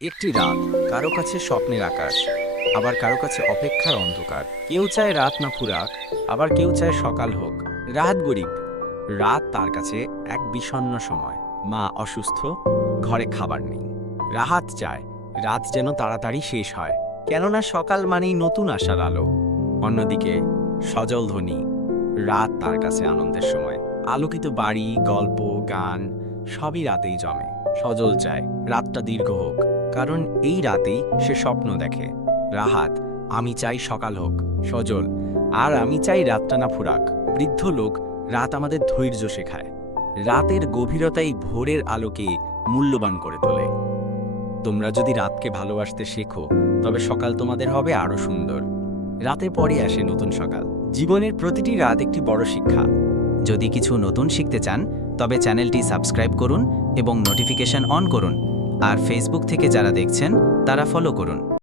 একটি রাত কারো কাছে স্বপ্নের আকাশ, আবার কারো কাছে অপেক্ষার অন্ধকার। কেউ চায় রাত না ফুরাক, আবার কেউ চায় সকাল হোক। রাত গরিব, রাত তার কাছে এক বিষণ্ণ সময়। মা অসুস্থ, ঘরে খাবার নেই। রাহাত চায় রাত যেন তাড়াতাড়ি শেষ হয়, কেননা সকাল মানেই নতুন আশার আলো। অন্যদিকে সজল ধ্বনি, রাত তার কাছে আনন্দের সময়। আলোকিত বাড়ি, গল্প, গান সবই রাতেই জমে। সজল চায় রাতটা দীর্ঘ হোক, কারণ এই রাতেই সে স্বপ্ন দেখে। রাহাত, আমি চাই সকাল হোক। সজল, আর আমি চাই রাতটা না ফুরাক। বৃদ্ধ লোক, রাত আমাদের ধৈর্য শেখায়। রাতের গভীরতাই ভোরের আলোকে মূল্যবান করে তোলে। তোমরা যদি রাতকে ভালোবাসতে শেখো, তবে সকাল তোমাদের হবে আরো সুন্দর। রাতের পরে আসে নতুন সকাল। জীবনের প্রতিটি রাত একটি বড় শিক্ষা। যদি কিছু নতুন শিখতে চান তবে চ্যানেলটি সাবস্ক্রাইব করুন এবং নোটিফিকেশন অন করুন। আর ফেসবুক থেকে যারা দেখছেন তারা ফলো করুন।